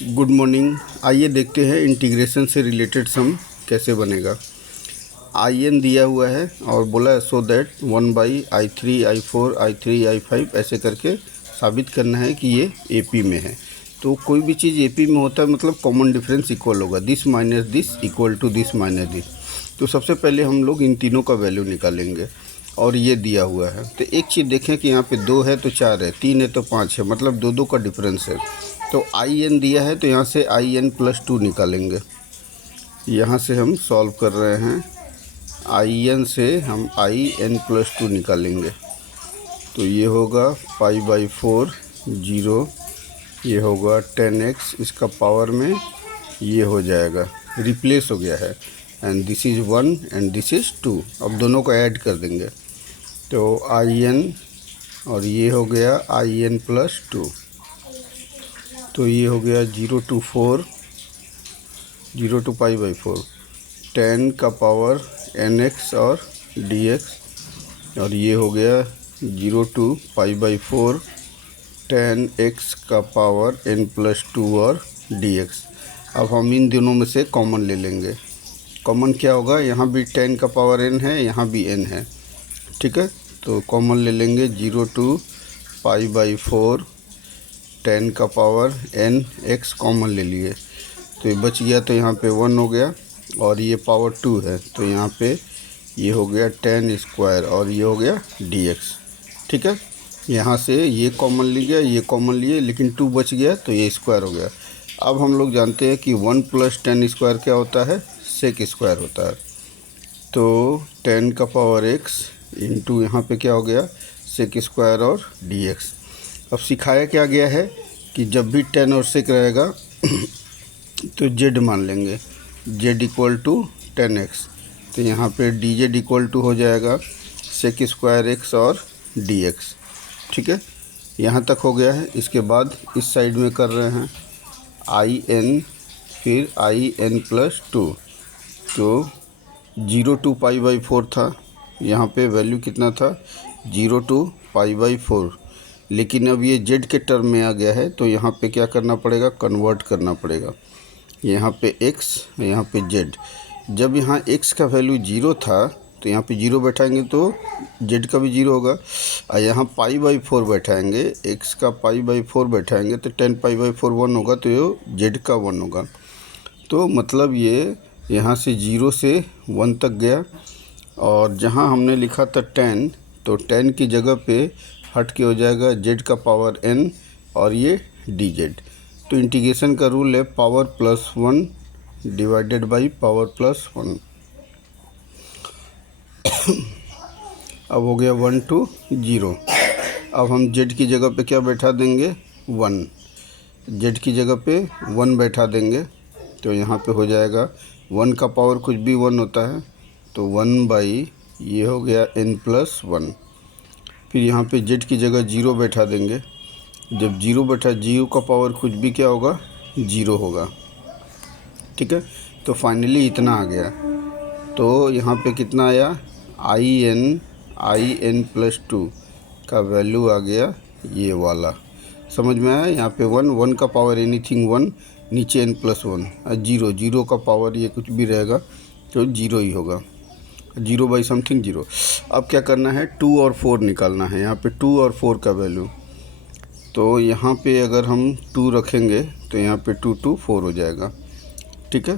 Good morning. आइए देखते हैं इंटीग्रेशन से रिलेटेड सम कैसे बनेगा। आई एन दिया हुआ है और बोला है so that 1/i3 i4 i3 i5 ऐसे करके साबित करना है कि ये एपी में है। तो कोई भी चीज़ एपी में होता है मतलब कॉमन डिफरेंस इक्वल होगा, this minus this equal to this minus this. तो सबसे पहले हम लोग इन तीनों का वैल्यू निकालेंगे और ये दिया हुआ है। तो एक चीज़ देखें कि यहाँ पे 2 है तो 4 है, 3 है तो 5 है, मतलब दो का डिफरेंस है। तो आई एन दिया है तो यहाँ से आई एन प्लस 2 निकालेंगे। यहाँ से हम सॉल्व कर रहे हैं, आई एन से हम आई एन प्लस 2 निकालेंगे। तो ये होगा π/4 0, ये होगा 10x, इसका पावर में ये हो जाएगा, रिप्लेस हो गया है, and this is 1 and this is 2। अब दोनों को ऐड कर देंगे तो आई एन और ये हो गया आई एन प्लस 2। तो ये हो गया 0 to 4, 0 to π/4, 10 का पावर nx और dx, और ये हो गया 0 to π/4, 10x का पावर n प्लस 2 और dx। अब हम इन दोनों में से कॉमन ले लेंगे। कॉमन क्या होगा, यहाँ भी 10 का पावर n है, यहाँ भी n है, ठीक है। तो कॉमन ले लेंगे 0 to π/4, 10 का पावर n x कॉमन ले लिए, तो ये बच गया, तो यहाँ पे 1 हो गया, और ये पावर 2 है तो यहाँ पे ये हो गया 10 स्क्वायर और ये हो गया dx, ठीक है। यहाँ से ये कॉमन ले गया, ये कॉमन लिए, लेकिन 2 बच गया तो ये स्क्वायर हो गया। अब हम लोग जानते हैं कि 1 + 10 स्क्वायर क्या होता है, सेक स्क्वायर होता है। तो 10 का पावर x इंटू यहाँ पे क्या हो गया, सेक स्क्वायर और dx। अब सिखाया क्या गया है कि जब भी 10 और सेक रहेगा तो z मान लेंगे, z इक्वल टू 10x। तो यहाँ पे dz इक्वल टू हो जाएगा सेक स्क्वायर x और dx, ठीक है। यहाँ तक हो गया है। इसके बाद इस साइड में कर रहे हैं आई एन, फिर आई एन प्लस 2। तो 0 to π/4 था, यहाँ पे वैल्यू कितना था 0 to π/4, लेकिन अब ये z के टर्म में आ गया है तो यहाँ पे क्या करना पड़ेगा, कन्वर्ट करना पड़ेगा। यहाँ पे x, यहाँ पे z। जब यहाँ x का वैल्यू 0 था तो यहाँ पे 0 बैठाएंगे तो z का भी 0 होगा, और यहाँ π/4 बैठाएंगे, x का π/4 बैठाएंगे तो 10 π/4 1 होगा, तो ये z का 1 होगा। तो मतलब ये यहाँ से 0 से 1 तक गया, और जहाँ हमने लिखा था 10, तो 10 की जगह पे हट के हो जाएगा z का पावर n और ये dz। तो इंटीग्रेशन का रूल है power plus 1 divided by power plus 1। अब हो गया 1 to 0। अब हम z की जगह पे क्या बैठा देंगे, 1, z की जगह पे 1 बैठा देंगे, तो यहाँ पे हो जाएगा 1 का पावर कुछ भी 1 होता है, तो 1/, ये हो गया n प्लस 1। फिर यहाँ पे z की जगह 0 बैठा देंगे, जब 0 बैठा, 0 का पावर कुछ भी क्या होगा, 0 होगा, ठीक है। तो फाइनली इतना आ गया। तो यहाँ पे कितना आया, आई एन प्लस 2 का वैल्यू आ गया ये वाला, समझ में आया। यहाँ पे 1 का पावर एनीथिंग 1, नीचे n प्लस 1, और 0 का पावर ये कुछ भी रहेगा तो 0 ही होगा, 0/समथिंग 0। अब क्या करना है, 2 और 4 निकालना है। यहाँ पे 2 और 4 का वैल्यू, तो यहाँ पे अगर हम 2 रखेंगे तो यहाँ पे 2 to 4 हो जाएगा, ठीक है।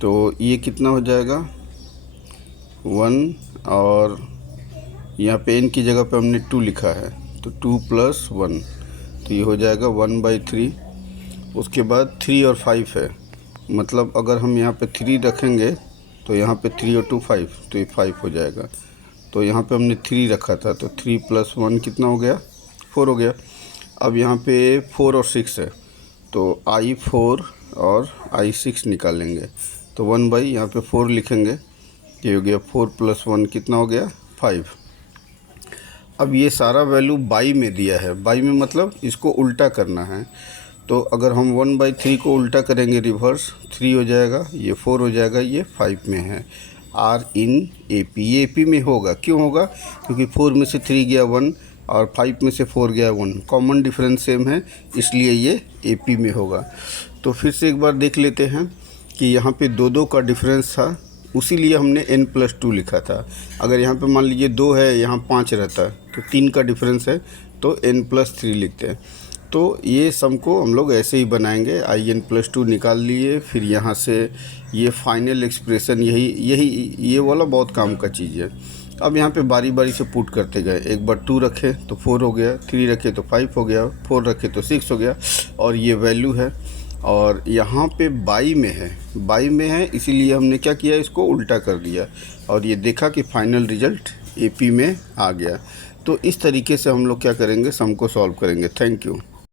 तो ये कितना हो जाएगा 1, और यहाँ पे n की जगह पे हमने 2 लिखा है, तो 2 + 1, तो ये हो जाएगा 1/3। उसके बाद 3 और 5 है, मतलब अगर हम यहाँ पे 3 रखेंगे तो यहाँ पे 3 और 2 5, तो ये 5 हो जाएगा। तो यहाँ पे हमने 3 रखा था, तो 3 + 1 कितना हो गया, 4 हो गया। अब यहाँ पे 4 और 6 है, तो i4 और i6 निकालेंगे, तो 1/, यहाँ पे 4 लिखेंगे, ये हो गया 4 + 1 कितना हो गया, 5। अब ये सारा वैल्यू बाई में दिया है, बाई में मतलब इसको उल्टा करना है। तो अगर हम 1/3 को उल्टा करेंगे रिवर्स, 3 हो जाएगा, ये 4 हो जाएगा, ये 5 में है। आर इन AP, ये AP में होगा, क्यों होगा, क्योंकि 4 में से 3 गया 1, और 5 में से 4 गया 1, कॉमन डिफरेंस सेम है इसलिए ये AP में होगा। तो फिर से एक बार देख लेते हैं कि यहाँ पे 2 का डिफरेंस था, उसी लिए हमने n+2 लिखा था। अगर यहाँ पे मान लीजिए 2 है, यहाँ 5 रहता तो 3 का डिफरेंस है तो n+3 लिखते हैं। तो ये सम को हम लोग ऐसे ही बनाएंगे, in+2 निकाल लिए, फिर यहाँ से ये फाइनल एक्सप्रेशन ये वाला बहुत काम का चीज़ है। अब यहाँ पे बारी बारी से पुट करते गए, एक बार 2 रखे तो 4 हो गया, 3 रखे तो 5 हो गया, 4 रखे तो 6 हो गया, और ये वैल्यू है। और यहाँ पे बाई में है इसीलिए हमने क्या किया, इसको उल्टा कर दिया और ये देखा कि फाइनल रिजल्ट AP में आ गया। तो इस तरीके से हम लोग क्या करेंगे, सम को सॉल्व करेंगे। Thank you.